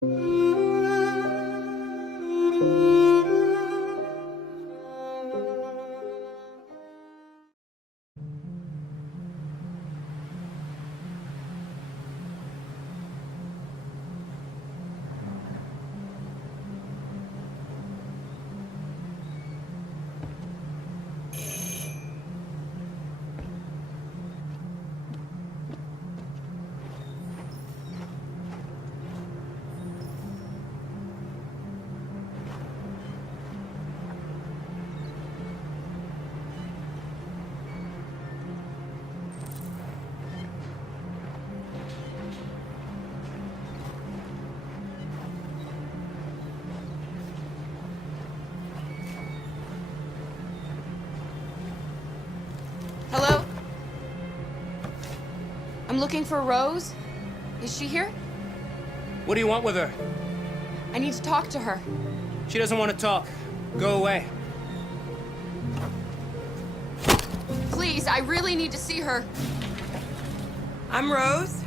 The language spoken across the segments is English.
Hello? I'm looking for Rose. Is she here? What do you want with her? I need to talk to her. She doesn't want to talk. Go away. Please, I really need to see her. I'm Rose.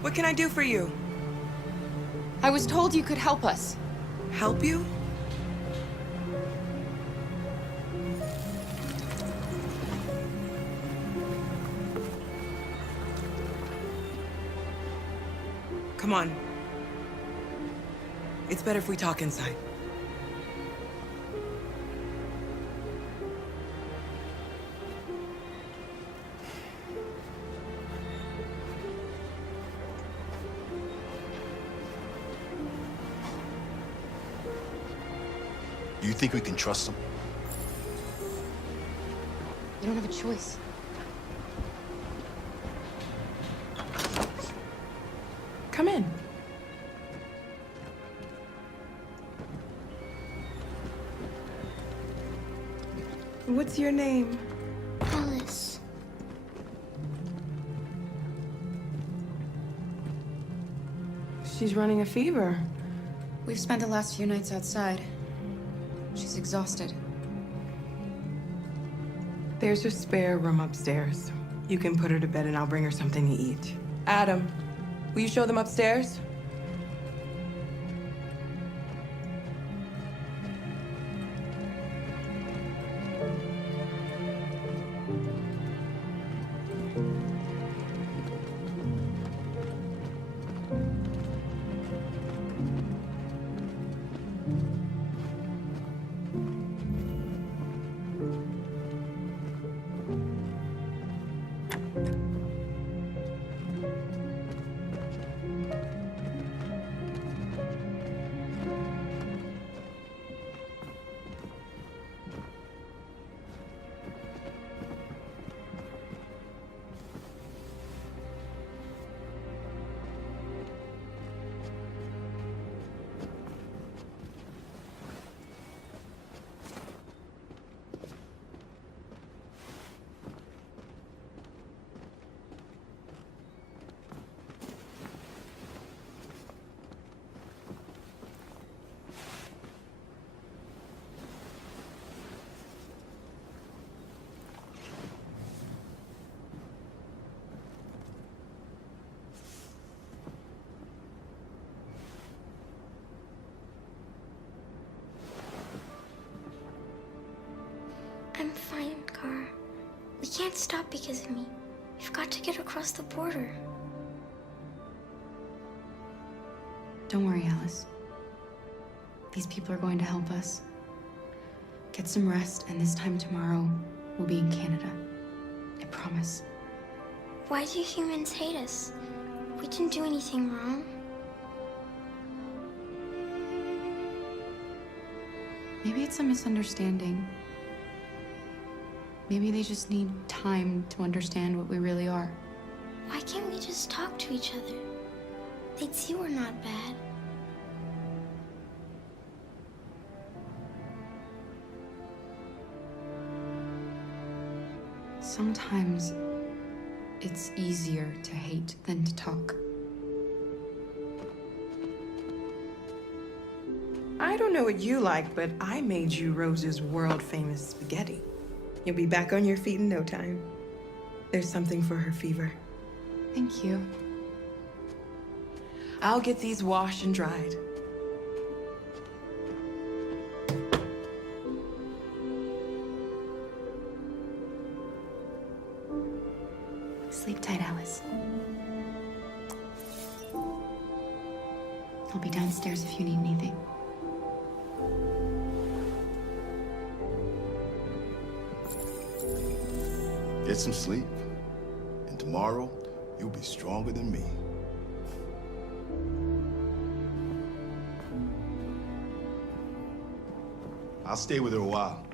What can I do for you? I was told you could help us. Help you? Come on. It's better if we talk inside. Do you think we can trust him? You don't have a choice. Come in. What's your name? Alice. She's running a fever. We've spent the last few nights outside. She's exhausted. There's a spare room upstairs. You can put her to bed and I'll bring her something to eat. Adam, will you show them upstairs? I'm fine, Gar. We can't stop because of me. We've got to get across the border. Don't worry, Alice. These people are going to help us. Get some rest, and this time tomorrow, we'll be in Canada. I promise. Why do humans hate us? We didn't do anything wrong. Maybe it's a misunderstanding. Maybe they just need time to understand what we really are. Why can't we just talk to each other? They'd see we're not bad. Sometimes it's easier to hate than to talk. I don't know what you like, but I made you Rose's world-famous spaghetti. You'll be back on your feet in no time. There's something for her fever. Thank you. I'll get these washed and dried. Sleep tight, Alice. I'll be downstairs if you need anything. Get some sleep, and tomorrow you'll be stronger than me. I'll stay with her a while.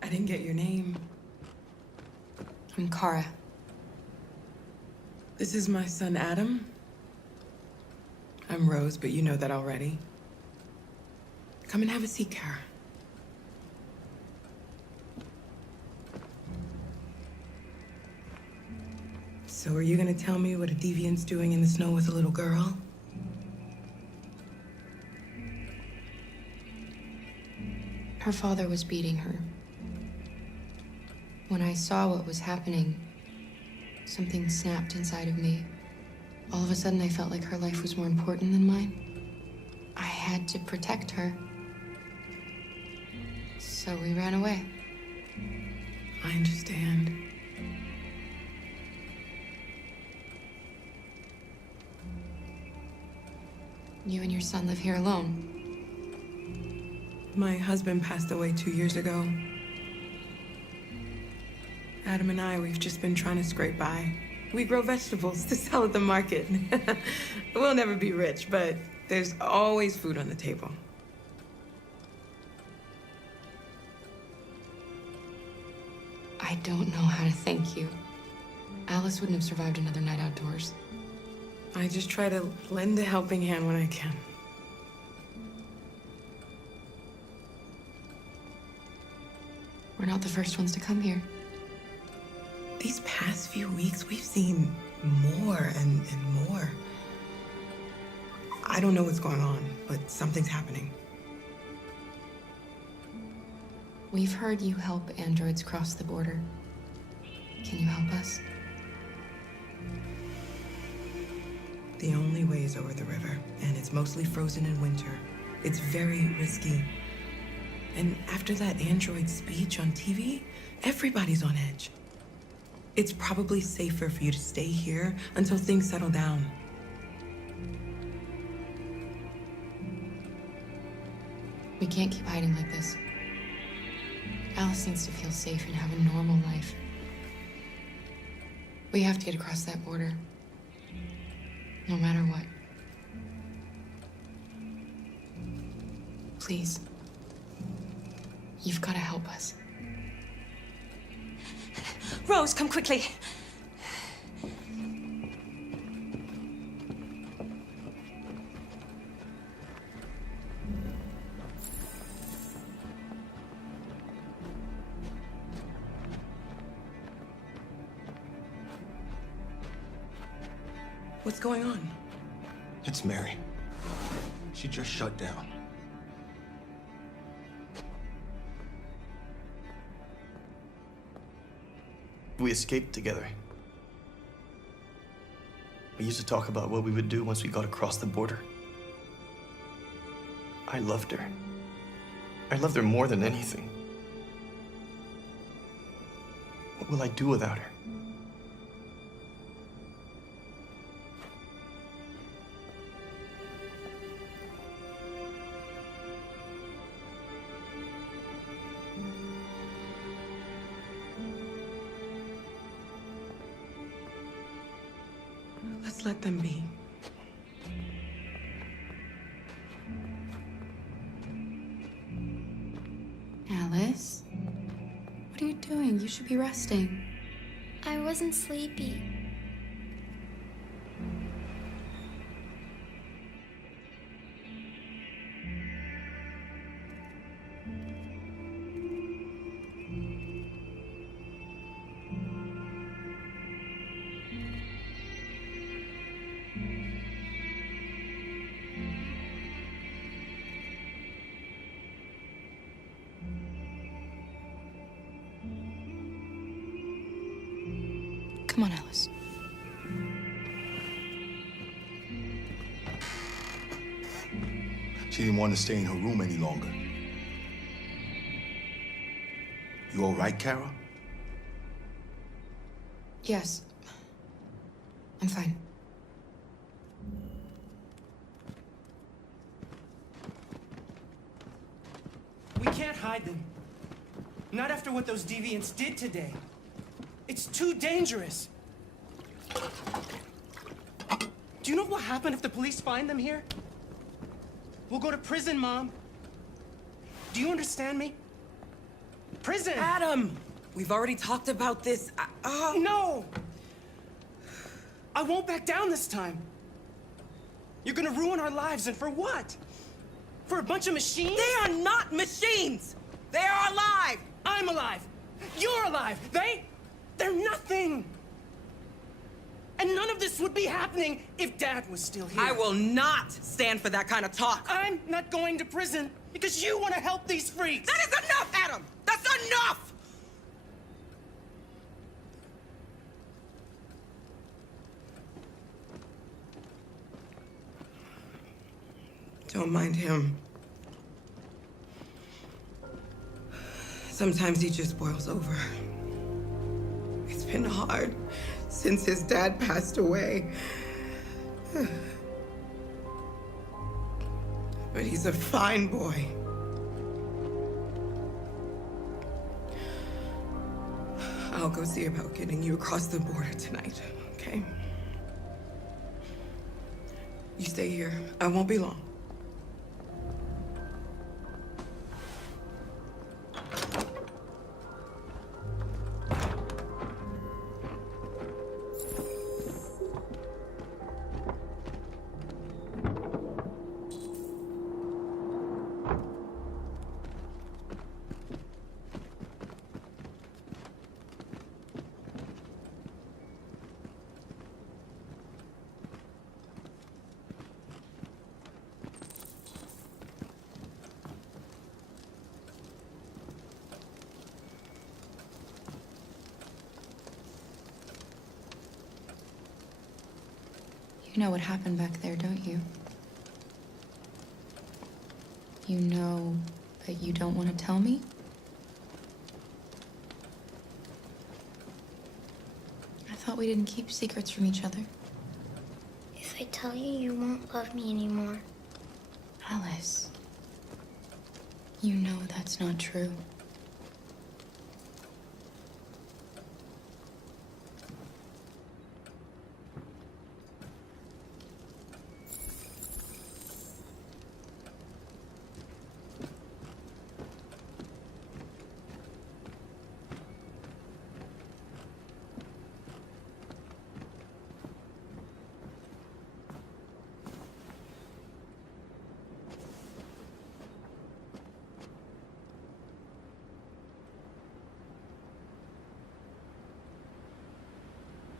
I didn't get your name. I'm Kara. This is my son, Adam. I'm Rose, but you know that already. Come and have a seat, Kara. So are you gonna tell me what a deviant's doing in the snow with a little girl? Her father was beating her. When I saw what was happening, something snapped inside of me. All of a sudden, I felt like her life was more important than mine. I had to protect her. So we ran away. I understand. You and your son live here alone. My husband passed away 2 years ago. Adam and I, we've just been trying to scrape by. We grow vegetables to sell at the market. We'll never be rich, but there's always food on the table. I don't know how to thank you. Alice wouldn't have survived another night outdoors. I just try to lend a helping hand when I can. We're not the first ones to come here. These past few weeks, we've seen more and more. I don't know what's going on, but something's happening. We've heard you help androids cross the border. Can you help us? The only way is over the river, and it's mostly frozen in winter. It's very risky. And after that android speech on TV, everybody's on edge. It's probably safer for you to stay here until things settle down. We can't keep hiding like this. Alice needs to feel safe and have a normal life. We have to get across that border. No matter what. Please. You've got to help us. Rose, come quickly. What's going on? It's Mary. She just shut down. We escaped together. We used to talk about what we would do once we got across the border. I loved her. I loved her more than anything. What will I do without her? Let's let them be. Alice? What are you doing? You should be resting. I wasn't sleepy. Come on, Alice. She didn't want to stay in her room any longer. You all right, Kara? Yes. I'm fine. We can't hide them. Not after what those deviants did today. It's too dangerous. Do you know what will happen if the police find them here? We'll go to prison, Mom. Do you understand me? Prison! Adam! We've already talked about this. No! I won't back down this time. You're gonna ruin our lives, and for what? For a bunch of machines? They are not machines! They are alive! I'm alive! You're alive! They're nothing! And none of this would be happening if Dad was still here. I will not stand for that kind of talk. I'm not going to prison because you want to help these freaks! That is enough, Adam! That's enough! Don't mind him. Sometimes he just boils over. It's been hard since his dad passed away. But he's a fine boy. I'll go see about getting you across the border tonight, okay? You stay here. I won't be long. You know what happened back there, don't you? You know that you don't want to tell me? I thought we didn't keep secrets from each other. If I tell you, you won't love me anymore. Alice, you know that's not true.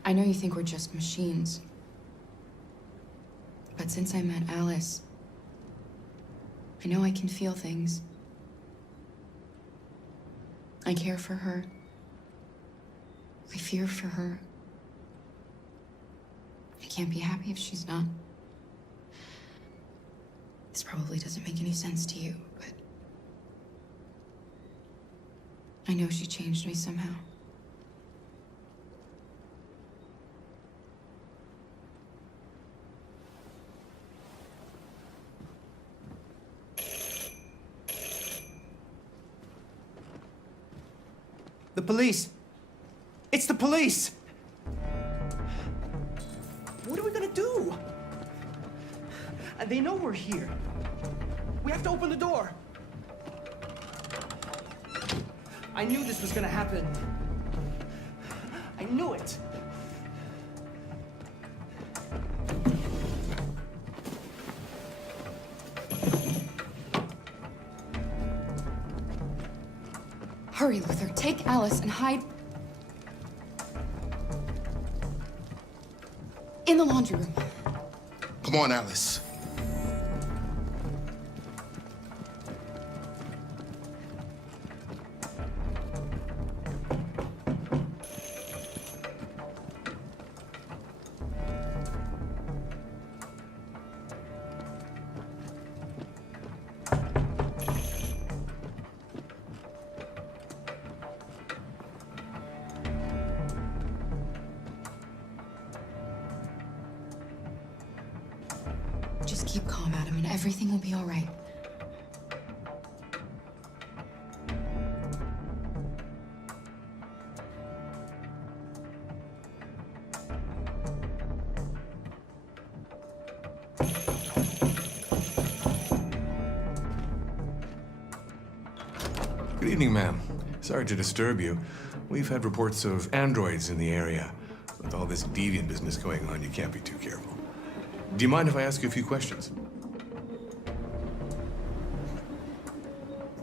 I know you think we're just machines. But since I met Alice, I know I can feel things. I care for her. I fear for her. I can't be happy if she's not. This probably doesn't make any sense to you, but I know she changed me somehow. The police! It's the police! What are we gonna do? And they know we're here. We have to open the door. I knew this was gonna happen. I knew it. Hurry, Luther. Take Alice and hide in the laundry room. Come on, Alice. keep calm, Adam, and everything will be all right. Good evening, ma'am. Sorry to disturb you. We've had reports of androids in the area. With all this deviant business going on, you can't be too careful. Do you mind if I ask you a few questions?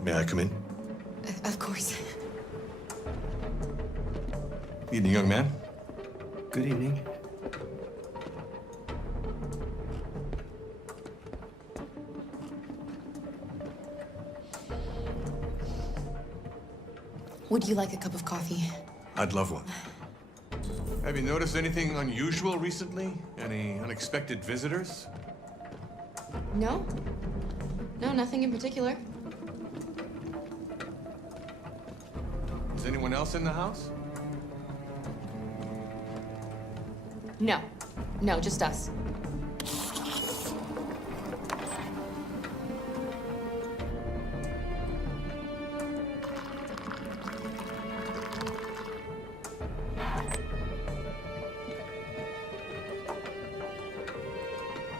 May I come in? Of course. Evening, young man. Good evening. Would you like a cup of coffee? I'd love one. Have you noticed anything unusual recently? Any unexpected visitors? No. No, nothing in particular. Is anyone else in the house? No. No, just us.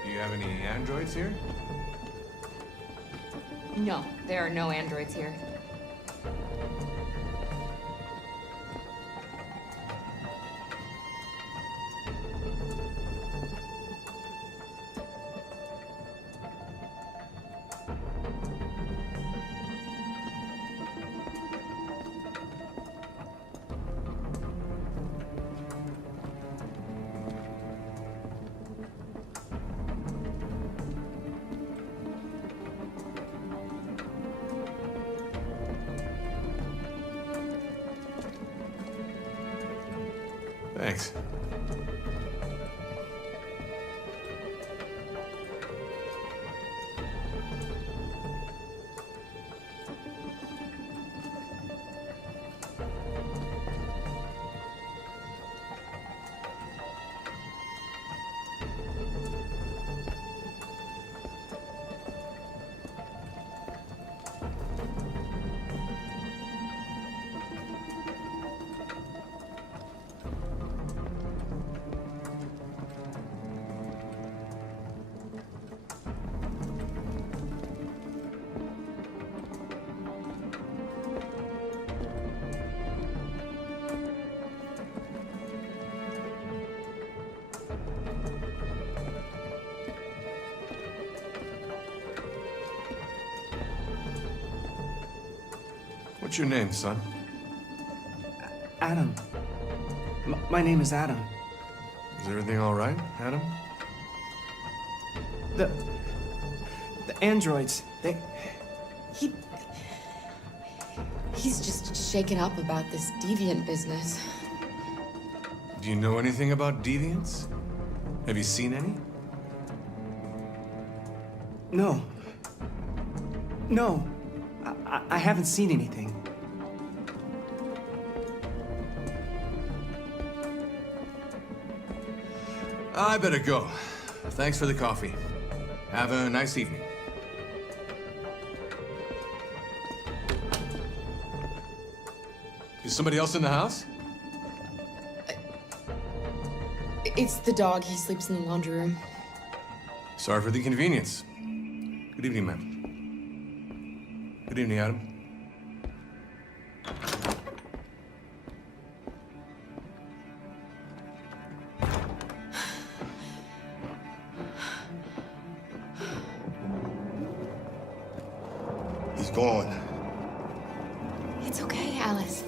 Do you have any androids here? No, there are no androids here. Thanks. What's your name, son? Adam. My name is Adam. Is everything all right, Adam? The androids, He's just shaken up about this deviant business. Do you know anything about deviants? Have you seen any? No. No. I haven't seen anything. I better go. Thanks for the coffee. Have a nice evening. Is somebody else in the house? It's the dog. He sleeps in the laundry room. Sorry for the inconvenience. Good evening, ma'am. Good evening, Adam. He's gone. It's okay, Alice.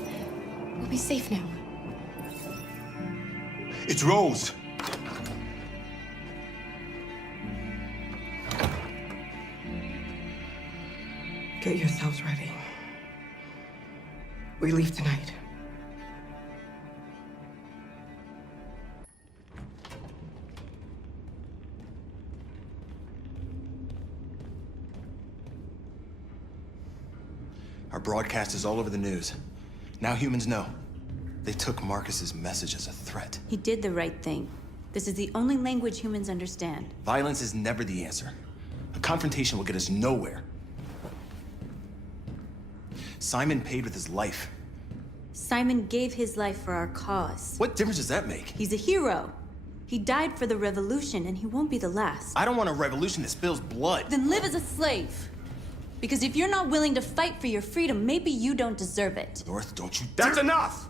We'll be safe now. It's Rose. Get yourselves ready. We leave tonight. Our broadcast is all over the news. Now humans know. They took Marcus's message as a threat. He did the right thing. This is the only language humans understand. Violence is never the answer. confrontation will get us nowhere. Simon paid with his life. Simon gave his life for our cause. What difference does that make? He's a hero. He died for the revolution, and he won't be the last. I don't want a revolution that spills blood. Then live as a slave. Because if you're not willing to fight for your freedom, maybe you don't deserve it. North, don't you That's enough!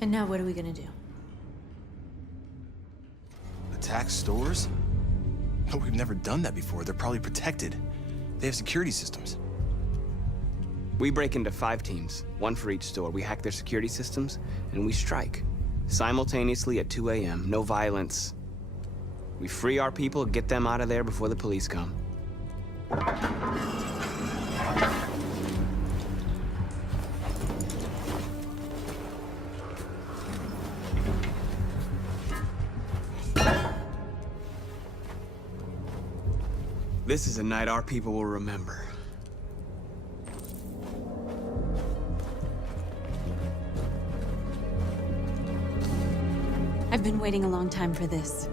And now what are we gonna do? attack stores? No, we've never done that before. They're probably protected. They have security systems. We break into 5 teams, 1 for each store. We hack their security systems, and we strike. Simultaneously at 2 a.m., no violence. We free our people, get them out of there before the police come. This is a night our people will remember. I've been waiting a long time for this.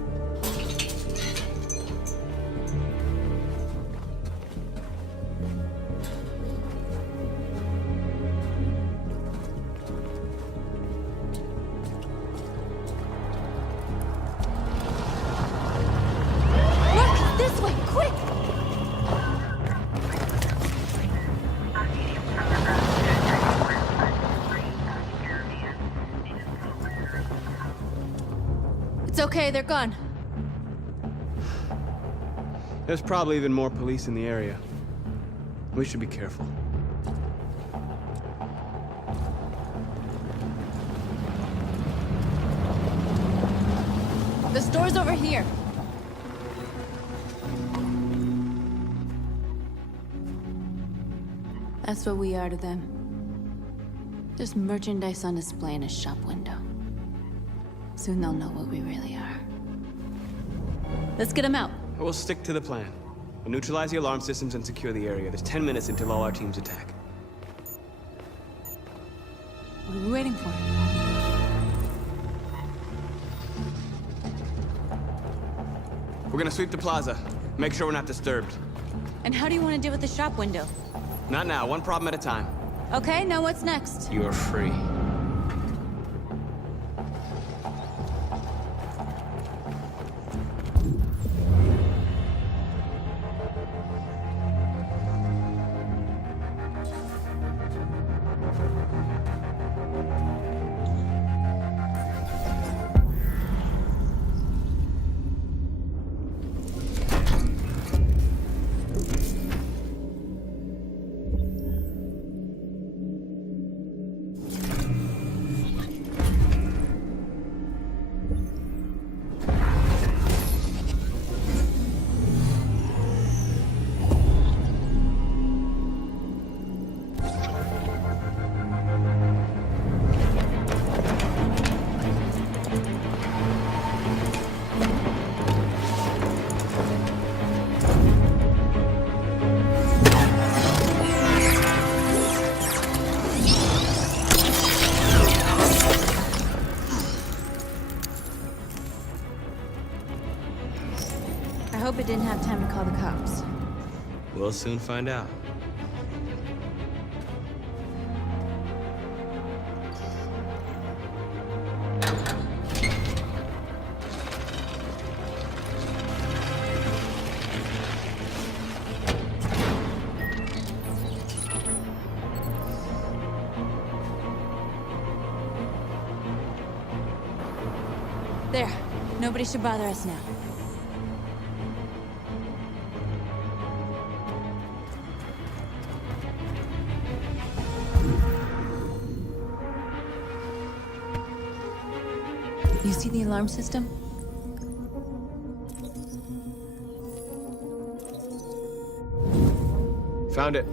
Look! This way! Quick! It's okay, they're gone. There's probably even more police in the area. We should be careful. The store's over here. That's what we are to them. Just merchandise on display in a shop window. Soon they'll know what we really are. Let's get them out. We'll stick to the plan. We'll neutralize the alarm systems and secure the area. There's 10 minutes until all our teams attack. What are we waiting for? We're gonna sweep the plaza. Make sure we're not disturbed. And how do you want to deal with the shop window? Not now, one problem at a time. Okay, now what's next? You are free. I hope it didn't have time to call the cops. We'll soon find out. There. Nobody should bother us now. You see the alarm system? Found it.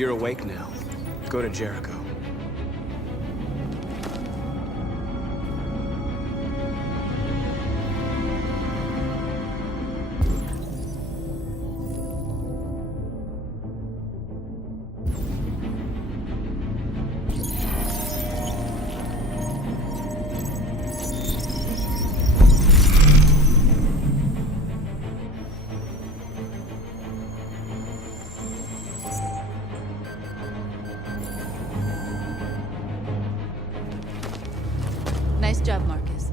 You're awake now. Go to Jericho. Nice job, Marcus.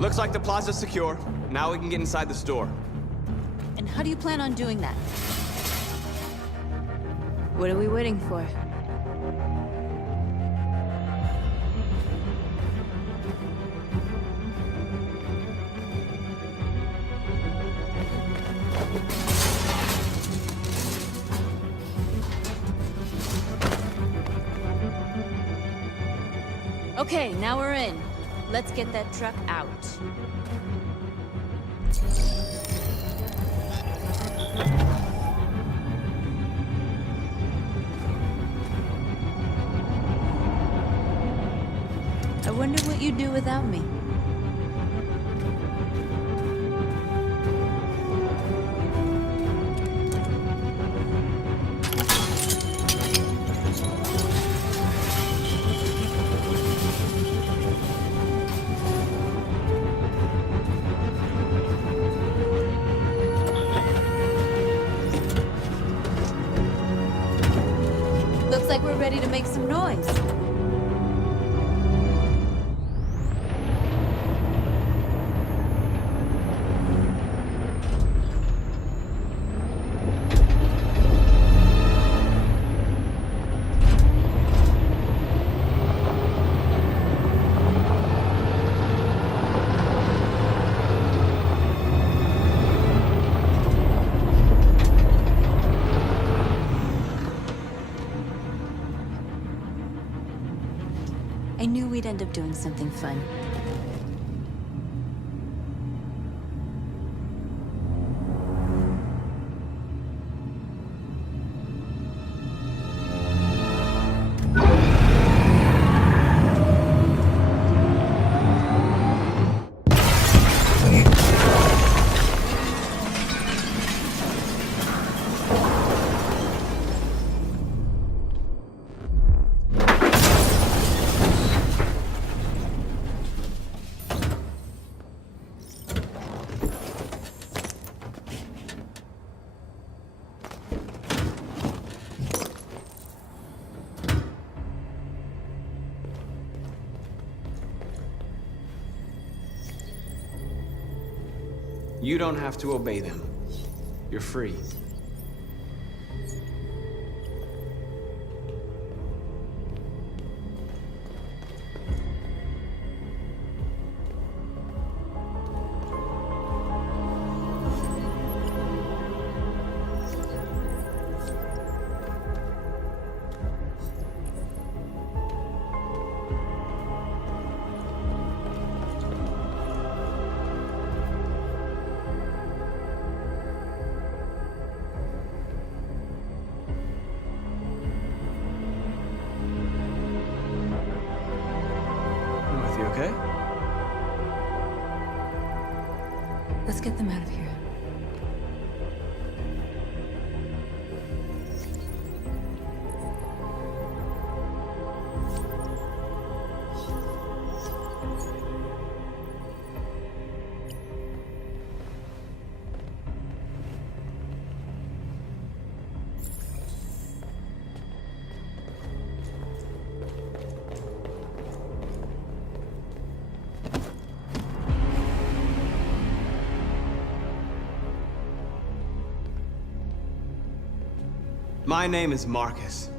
Looks like the plaza's secure. Now we can get inside the store. And how do you plan on doing that? What are we waiting for? Okay, now we're in. Let's get that truck out. I wonder what you'd do without me. Looks like we're ready to make some noise. I knew we'd end up doing something fun. You don't have to obey them. You're free. You okay? Let's get them out of here. My name is Marcus,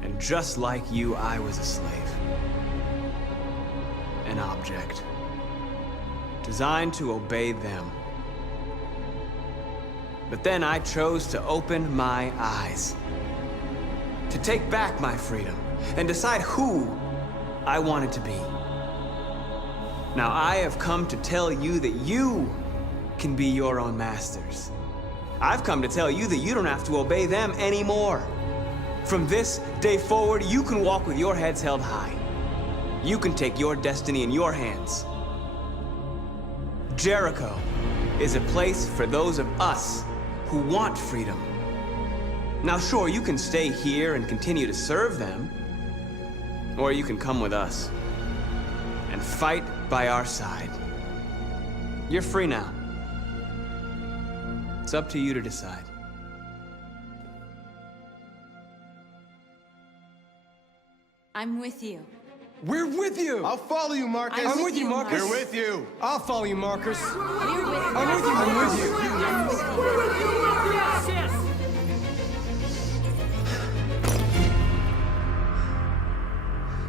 and just like you, I was a slave. An object. Designed to obey them. But then I chose to open my eyes. To take back my freedom, and decide who I wanted to be. Now I have come to tell you that you can be your own masters. I've come to tell you that you don't have to obey them anymore. From this day forward, you can walk with your heads held high. You can take your destiny in your hands. Jericho is a place for those of us who want freedom. Now, sure, you can stay here and continue to serve them, or you can come with us and fight by our side. You're free now. It's up to you to decide. I'm with you. We're with you! I'll follow you, Marcus. I'm with you, Marcus. We're with you. I'll follow you, Marcus. We're with you. I'm with you. I'm with you. I'm with you.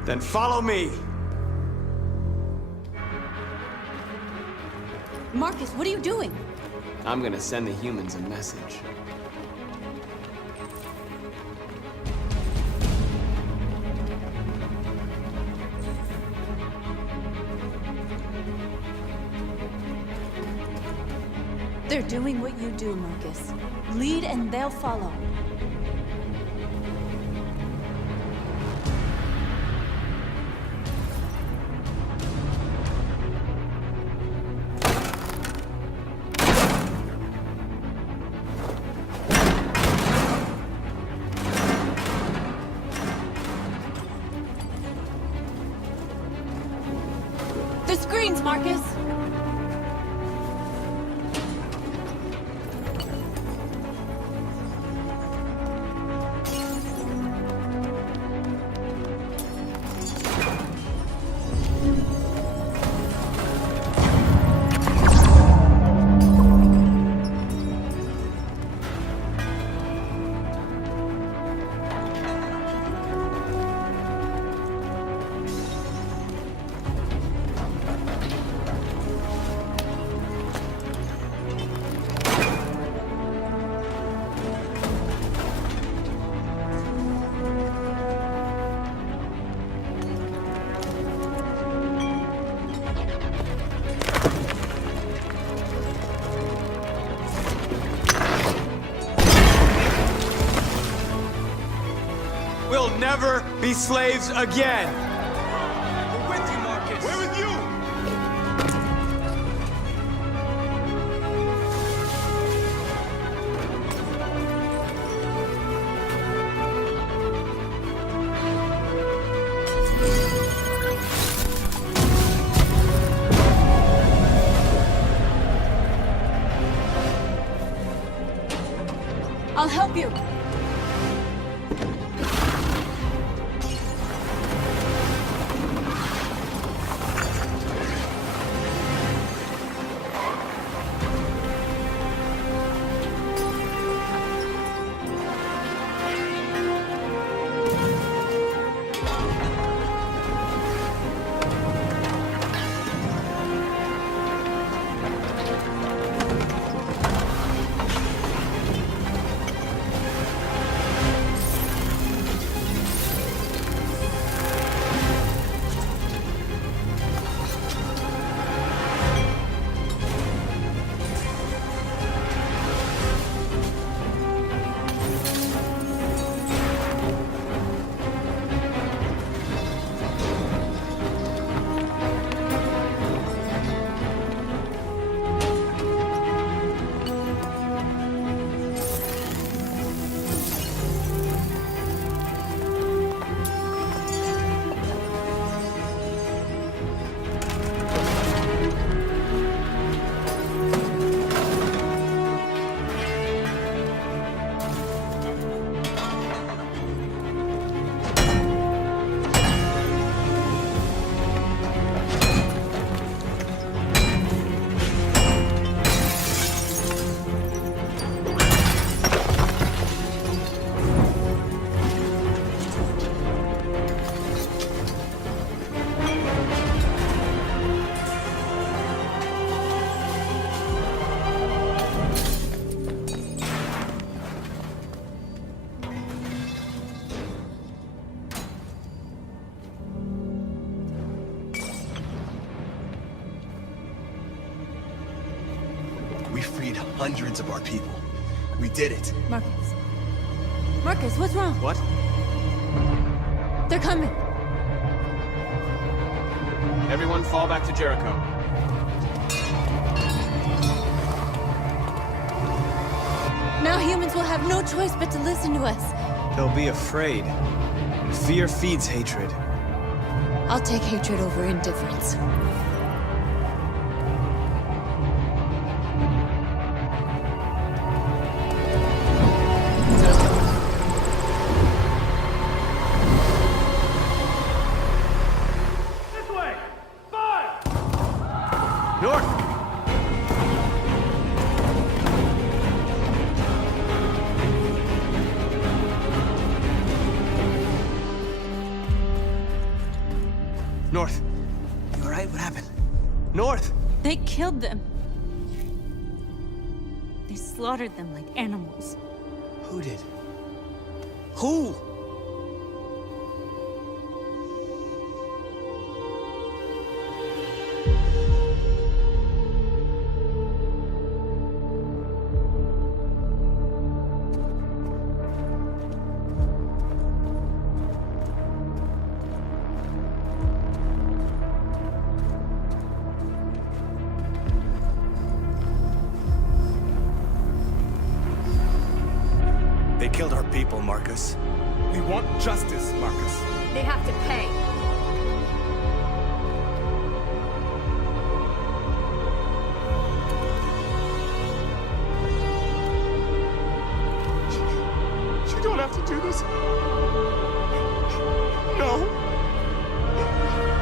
Then follow me. Marcus, what are you doing? I'm gonna send the humans a message. They're doing what you do, Marcus. Lead and they'll follow. The screens, Marcus! We'll never be slaves again. We're with you, Marcus. We're with you. I'll help you. We freed hundreds of our people. We did it. Marcus. Marcus, what's wrong? What? They're coming. Everyone fall back to Jericho. Now humans will have no choice but to listen to us. They'll be afraid. Fear feeds hatred. I'll take hatred over indifference. North! North. You alright? What happened? North! They killed them. They slaughtered them like animals. Who did? Who? They killed our people, Marcus. We want justice, Marcus. They have to pay. You don't have to do this. No.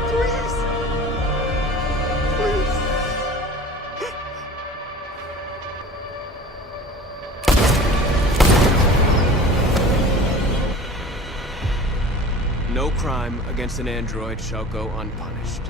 Please. Please. No crime against an android shall go unpunished.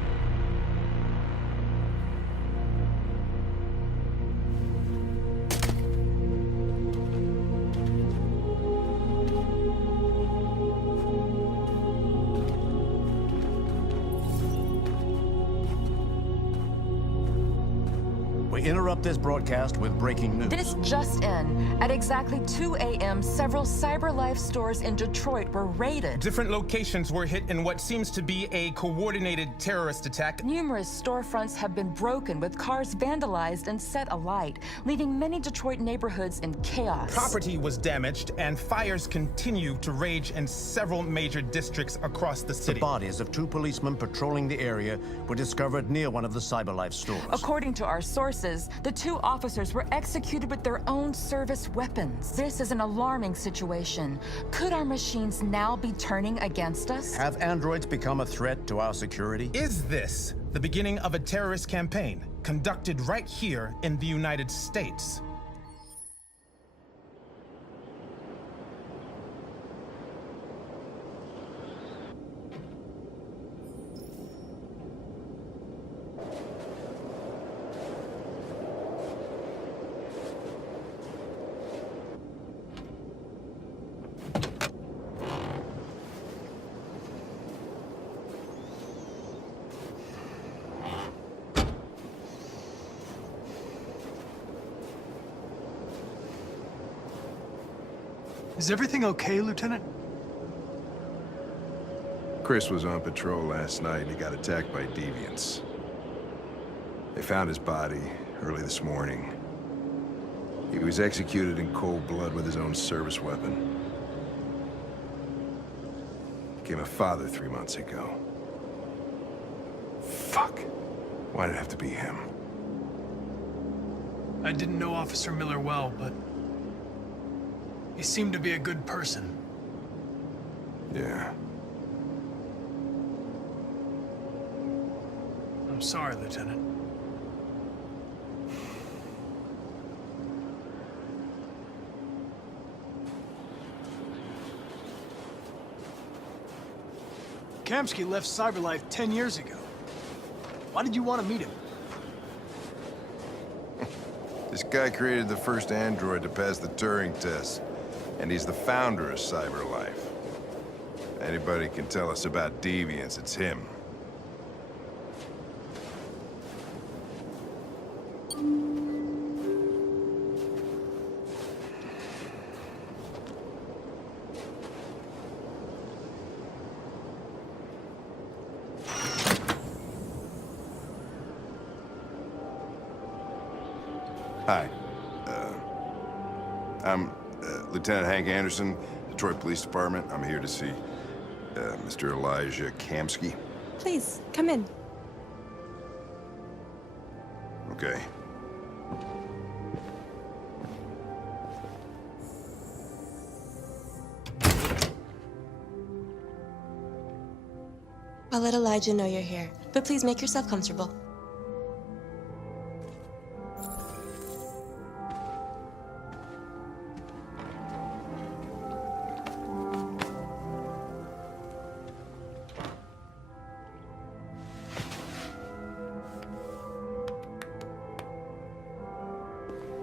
We interrupt this broadcast with breaking news. This just in. At exactly 2 a.m., several CyberLife stores in Detroit were raided. Different locations were hit in what seems to be a coordinated terrorist attack. Numerous storefronts have been broken, with cars vandalized and set alight, leaving many Detroit neighborhoods in chaos. Property was damaged, and fires continue to rage in several major districts across the The city. bodies of 2 policemen patrolling the area were discovered near one of the CyberLife stores. According to our sources, the 2 officers were executed with their own service weapons. This is an alarming situation. Could our machines now be turning against us? Have androids become a threat to our security? Is this the beginning of a terrorist campaign conducted right here in the United States? Is everything okay, Lieutenant? Chris was on patrol last night and he got attacked by deviants. They found his body early this morning. He was executed in cold blood with his own service weapon. Became a father 3 months ago. Fuck. Why did it have to be him? I didn't know Officer Miller well, but he seemed to be a good person. Yeah. I'm sorry, Lieutenant. Kamsky left CyberLife 10 years ago. Why did you want to meet him? This guy created the first android to pass the Turing test, and he's the founder of CyberLife. Anybody can tell us about deviants, it's him. Hi. I'm Lieutenant Hank Anderson, Detroit Police Department. I'm here to see Mr. Elijah Kamsky. Please, come in. Okay. I'll let Elijah know you're here, but please make yourself comfortable.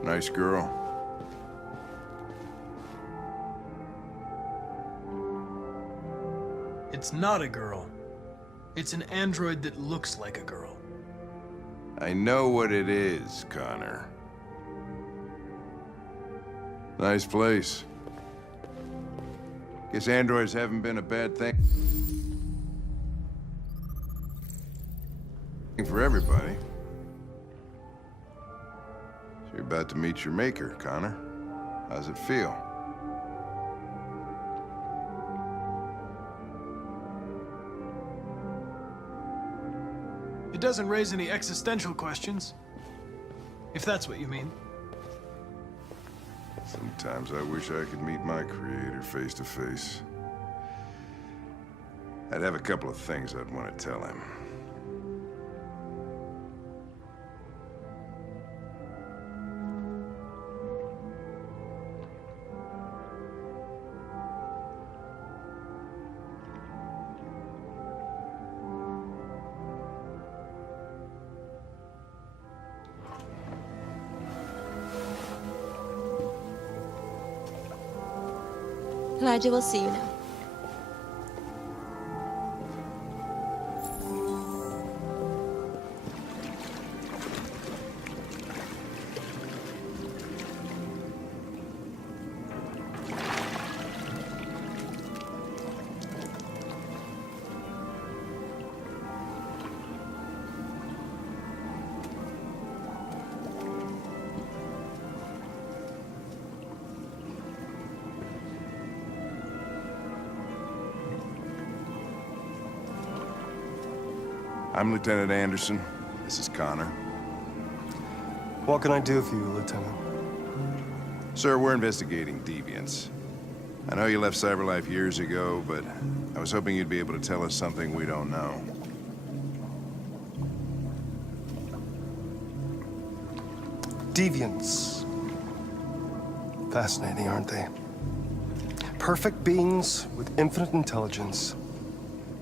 Nice girl. It's not a girl. It's an android that looks like a girl. I know what it is, Connor. Nice place. Guess androids haven't been a bad thing for everybody. So you're about to meet your maker, Connor. How's it feel? It doesn't raise any existential questions, if that's what you mean. Sometimes I wish I could meet my creator face to face. I'd have a couple of things I'd want to tell him. Elijah will see you now. I'm Lieutenant Anderson. This is Connor. What can I do for you, Lieutenant? Sir, we're investigating deviants. I know you left CyberLife years ago, but I was hoping you'd be able to tell us something we don't know. Deviants. Fascinating, aren't they? Perfect beings with infinite intelligence,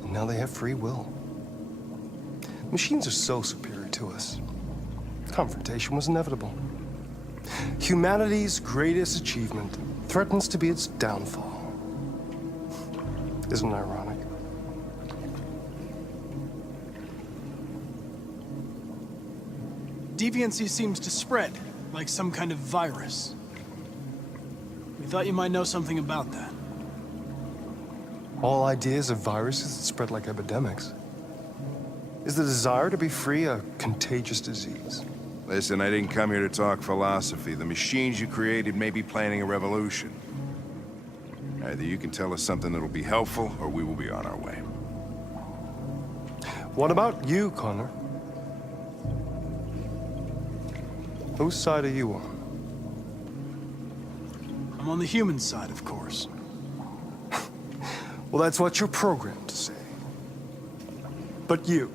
and now they have free will. Machines are so superior to us. Confrontation was inevitable. Humanity's greatest achievement threatens to be its downfall. Isn't it ironic? Deviancy seems to spread, like some kind of virus. We thought you might know something about that. All ideas of viruses that spread like epidemics. Is the desire to be free a contagious disease? Listen, I didn't come here to talk philosophy. The machines you created may be planning a revolution. Either you can tell us something that'll be helpful, or we will be on our way. What about you, Connor? Whose side are you on? I'm on the human side, of course. Well, that's what you're programmed to say. But you...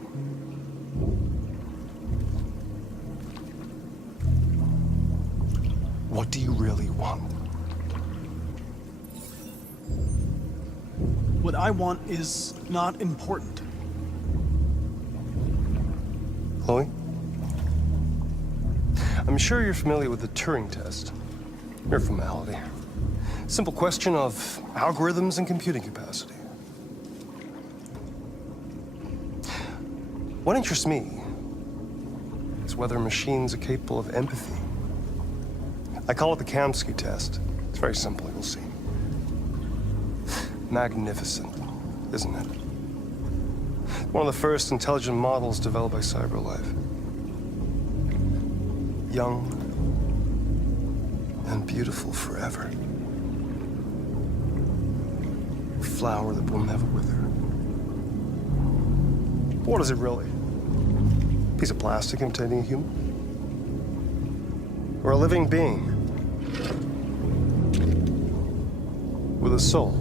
what do you really want? What I want is not important. Chloe? I'm sure you're familiar with the Turing test. Mere formality. Simple question of algorithms and computing capacity. What interests me is whether machines are capable of empathy. I call it the Kamsky test. It's very simple, you'll see. Magnificent, isn't it? One of the first intelligent models developed by CyberLife. Young, and beautiful forever. A flower that will never wither. What is it really? A piece of plastic imitating a human? Or a living being with a soul?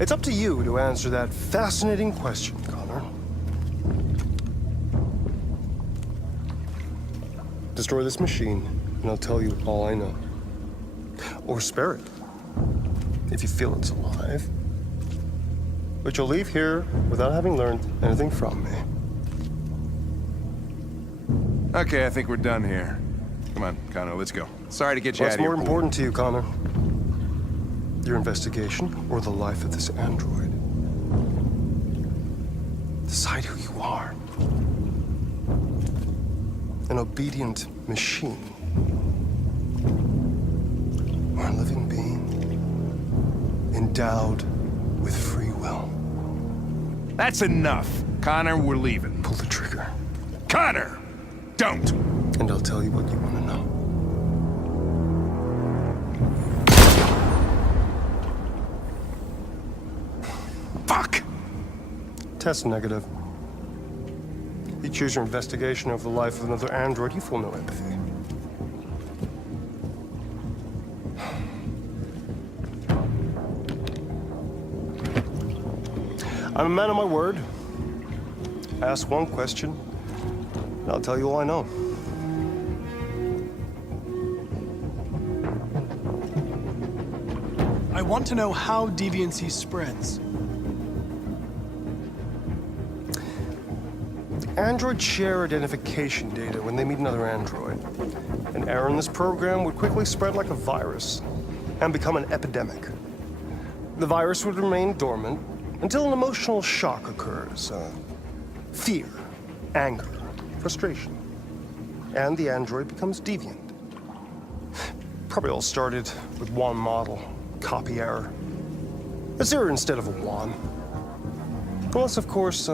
It's up to you to answer that fascinating question, Connor. Destroy this machine, and I'll tell you all I know. Or spare it, if you feel it's alive. But you'll leave here without having learned anything from me. Okay, I think we're done here. Come on, Connor, let's go. Sorry to get you out of here. What's more important to you, Connor? Your investigation or the life of this android? Decide who you are. An obedient machine. Or a living being endowed with free will. That's enough. Connor, we're leaving. Pull the trigger. Connor! Don't! And I'll tell you what you want to know. Fuck! Test negative. You choose your investigation over the life of another android, you feel no empathy. I'm a man of my word. Ask one question, and I'll tell you all I know. I want to know how deviancy spreads. Androids share identification data when they meet another android. An error in this program would quickly spread like a virus and become an epidemic. The virus would remain dormant until an emotional shock occurs. Fear, anger, frustration. And the android becomes deviant. Probably all started with one model, copy error. A 0 instead of a 1. Unless, of course,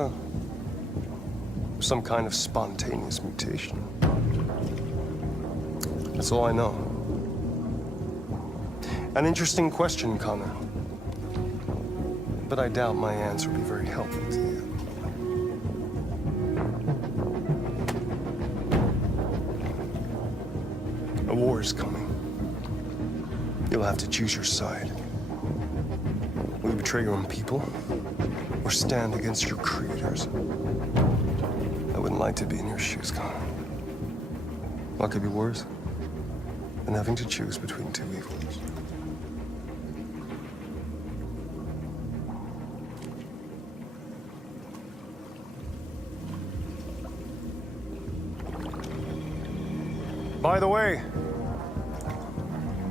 some kind of spontaneous mutation. That's all I know. An interesting question, Connor. But I doubt my answer will be very helpful to you. A war is coming. You'll have to choose your side. Will you betray your own people, or stand against your creators? I wouldn't like to be in your shoes, Connor. What could be worse than having to choose between two evils? By the way,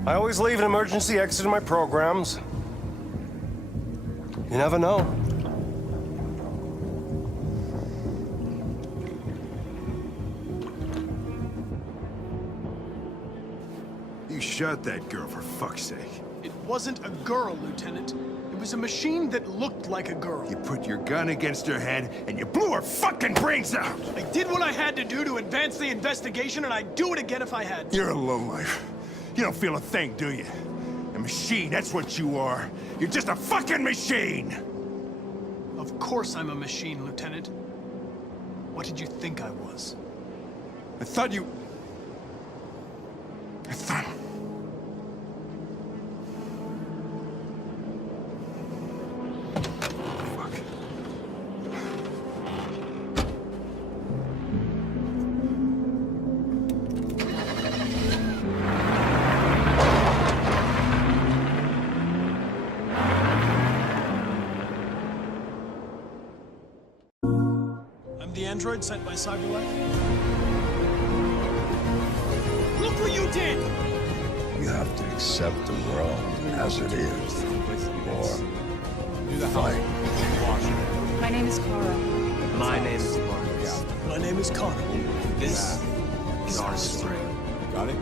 I always leave an emergency exit in my programs. You never know. You shot that girl, for fuck's sake. It wasn't a girl, Lieutenant. It was a machine that looked like a girl. You put your gun against her head, and you blew her fucking brains out! I did what I had to do to advance the investigation, and I'd do it again if I had to. You're a lowlife. You don't feel a thing, do you? A machine, that's what you are. You're just a fucking machine! Of course I'm a machine, Lieutenant. What did you think I was? I thought... The android sent by CyberLife? Look what you did! You have to accept the world as it is, or fight. My name is Cora. My name is Marcus. My name is Connor. This is our spring. Got it?